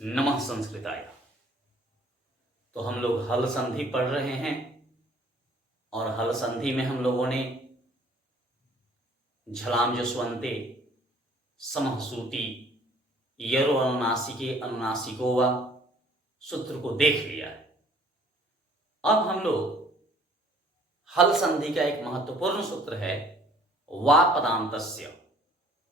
नमः संस्कृताय। तो हम लोग हल संधि पढ़ रहे हैं और हल संधि में हम लोगों ने झलाम जसवंते समः सूति यरो अनुनासिके अनुनासिको वा सूत्र को देख लिया है। अब हम लोग हल संधि का एक महत्वपूर्ण सूत्र है वा पदांतस्य,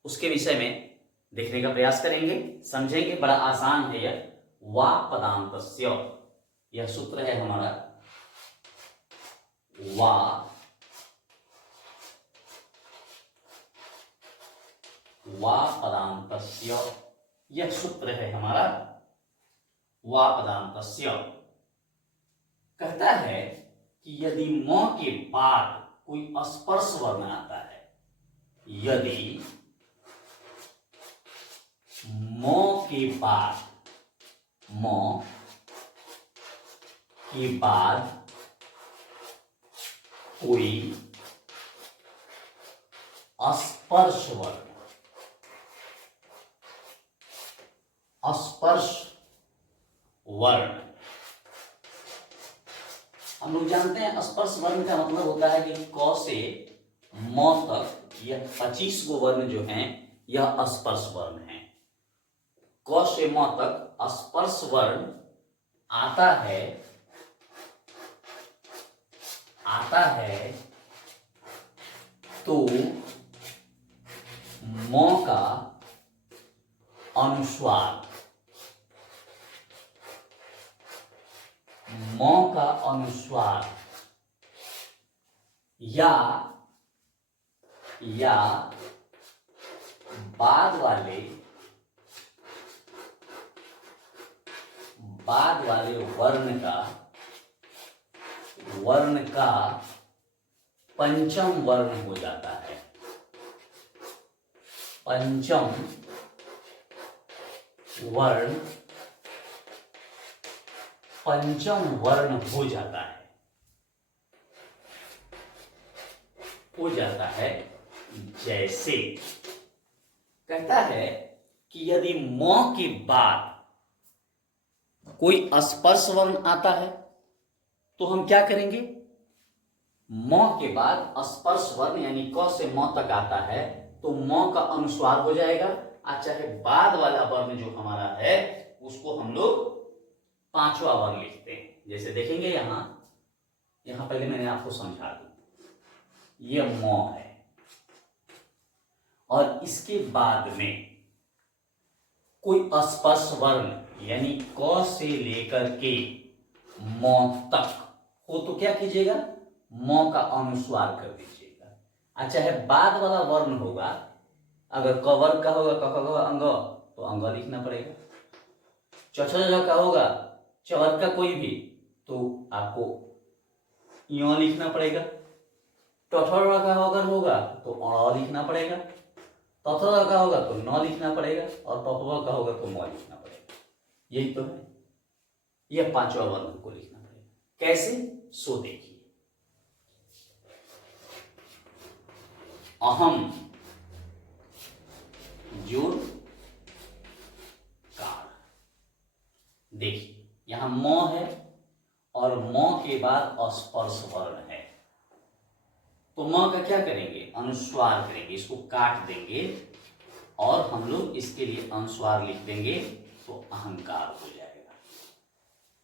उसके विषय में देखने का प्रयास करेंगे, समझेंगे। बड़ा आसान है यह वा पदांतस्य। यह सूत्र है हमारा वा पदांतस्य। यह सूत्र है हमारा वा पदांतस्य। कहता है कि यदि म के बाद कोई स्पर्श वर्ण आता है, यदि म के बाद कोई स्पर्श वर्ण, हम लोग जानते हैं स्पर्श वर्ण का मतलब होता है कि क से म तक यह 25 गो वर्ण जो हैं यह स्पर्श वर्ण है। क से म तक स्पर्श वर्ण आता है तो म का अनुस्वार या बाद वाले वर्ण का पंचम वर्ण हो जाता है। पंचम वर्ण हो जाता है। जैसे कहता है कि यदि म के बाद कोई स्पर्श वर्ण आता है तो हम क्या करेंगे, म के बाद स्पर्श वर्ण यानी क से म तक आता है तो म का अनुस्वार हो जाएगा। चाहे बाद वाला वर्ण जो हमारा है उसको हम लोग पांचवा वर्ण लिखते हैं। जैसे देखेंगे यहां पहले मैंने आपको समझा दी, ये म है और इसके बाद में कोई स्पर्श वर्ण यानी क से लेकर के म तक हो तो क्या कीजिएगा, म का अनुस्वार कर दीजिएगा। चाहे बाद वाला वर्ण होगा, अगर क वर्ग का होगा क ख अंग तो अंग लिखना पड़ेगा। च का होगा च वर्ग का कोई भी तो आपको य लिखना पड़ेगा। टठर का अगर होगा तो अ लिखना पड़ेगा। तथर का होगा तो न लिखना पड़ेगा और पपवा का होगा तो म लिखना पड़ेगा। यही तो है, यह पांचवा वर्ण को लिखना पड़ेगा। कैसे, सो देखिए। अहम जोड़ कार, देखिए यहां म है और म के बाद स्पर्श वर्ण है तो म का क्या करेंगे, अनुस्वार करेंगे, इसको काट देंगे और हम लोग इसके लिए अनुस्वार लिख देंगे तो अहंकार हो जाएगा।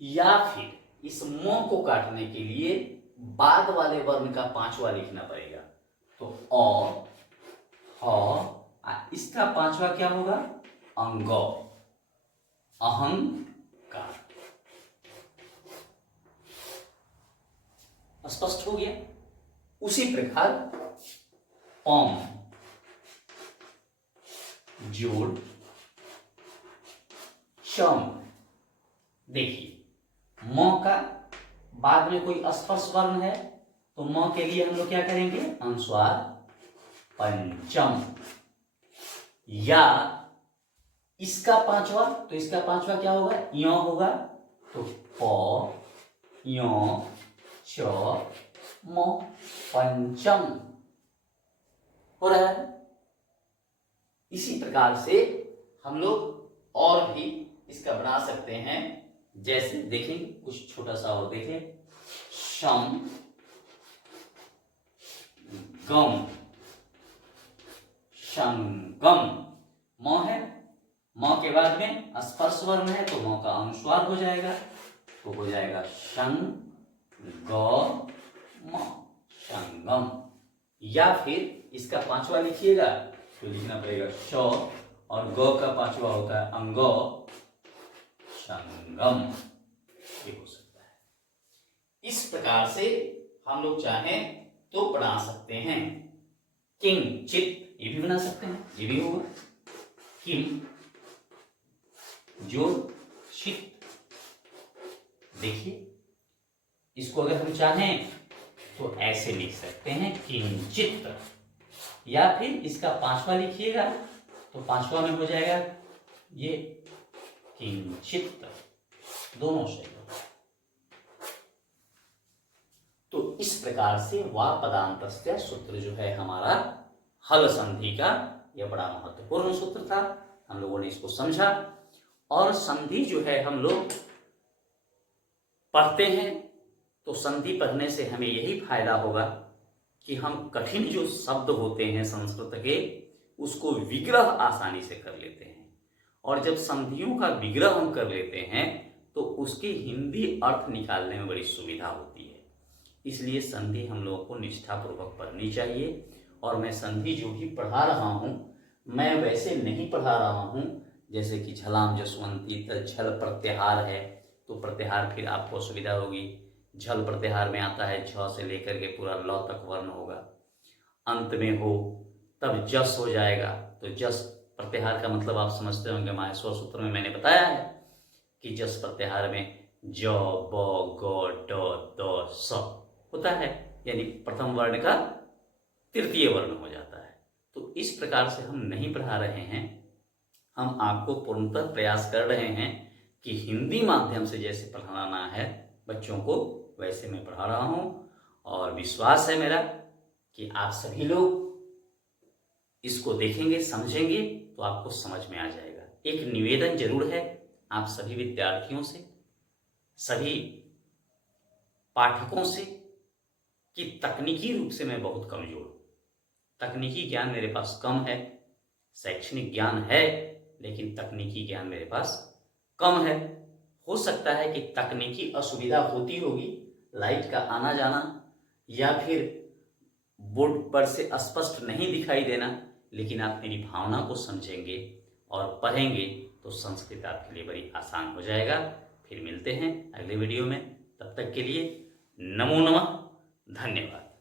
या फिर इस म को काटने के लिए बाद वाले वर्ण का पांचवा लिखना पड़ेगा तो अ ह, इसका पांचवा क्या होगा, अंग, अहंकार। स्पष्ट हो गया। उसी प्रकार पम जोड़ चम, देखिए म का बाद में कोई स्पर्श वर्ण है तो म के लिए हम लोग क्या करेंगे, अनुस्वार पंचम। या इसका पांचवा तो इसका पांचवा क्या होगा, य होगा तो प य च म, पंचम हो रहा है। इसी प्रकार से हम लोग और भी इसका बना सकते हैं, जैसे देखेंगे कुछ छोटा सा और देखें, शम गम, संगम। म है, म के बाद में स्पर्श वर्ण है तो म का अनुस्वार हो जाएगा, तो हो जाएगा संगम, संगम। या फिर इसका पांचवा लिखिएगा तो लिखना पड़ेगा श, और ग का पांचवा होता है अंग, संगम। ये हो सकता है। इस प्रकार से हम लोग चाहें तो बना सकते हैं। किंचित ये भी बना सकते हैं, ये भी होगा किम जो चित। देखिए इसको अगर हम चाहें तो ऐसे लिख सकते हैं किंचित, या फिर इसका पांचवा लिखिएगा तो पांचवा में हो जाएगा ये किंचित, दोनों से। तो इस प्रकार से वा पदांतस्य सूत्र जो है हमारा हल संधि का, यह बड़ा महत्वपूर्ण सूत्र था। हम लोगों ने इसको समझा, और संधि जो है हम लोग पढ़ते हैं तो संधि पढ़ने से हमें यही फायदा होगा कि हम कठिन जो शब्द होते हैं संस्कृत के, उसको विग्रह आसानी से कर लेते हैं, और जब संधियों का विग्रह हम कर लेते हैं तो उसके हिंदी अर्थ निकालने में बड़ी सुविधा होती है। इसलिए संधि हम लोगों को निष्ठापूर्वक पढ़नी चाहिए। और मैं संधि जो भी पढ़ा रहा हूँ, मैं वैसे नहीं पढ़ा रहा हूँ जैसे कि झलाम जसवंती झल प्रत्याहार है तो प्रत्याहार फिर आपको सुविधा होगी। झल प्रत्याहार में आता है झ से लेकर के पूरा ल तक वर्ण होगा, अंत में हो तब जस हो जाएगा। तो जस प्रत्याहार का मतलब आप समझते होंगे, माहेश्वर सूत्र में मैंने बताया है कि जस प्रत्याहार में ज ब ग ड द स होता है, यानी प्रथम वर्ण का तृतीय वर्ण हो जाता है। तो इस प्रकार से हम नहीं पढ़ा रहे हैं, हम आपको पूर्णतः प्रयास कर रहे हैं कि हिंदी माध्यम से जैसे पढ़ाना है बच्चों को वैसे मैं पढ़ा रहा हूं, और विश्वास है मेरा कि आप सभी लोग इसको देखेंगे समझेंगे तो आपको समझ में आ जाएगा। एक निवेदन जरूर है आप सभी विद्यार्थियों से, सभी पाठकों से, कि तकनीकी रूप से मैं बहुत कमजोर हूं, तकनीकी ज्ञान मेरे पास कम है, शैक्षणिक ज्ञान है लेकिन तकनीकी ज्ञान मेरे पास कम है। हो सकता है कि तकनीकी असुविधा होती होगी, लाइट का आना जाना, या फिर बोर्ड पर से स्पष्ट नहीं दिखाई देना, लेकिन आप मेरी भावना को समझेंगे और पढ़ेंगे तो संस्कृत आपके लिए बड़ी आसान हो जाएगा। फिर मिलते हैं अगले वीडियो में, तब तक के लिए नमो नमः, धन्यवाद।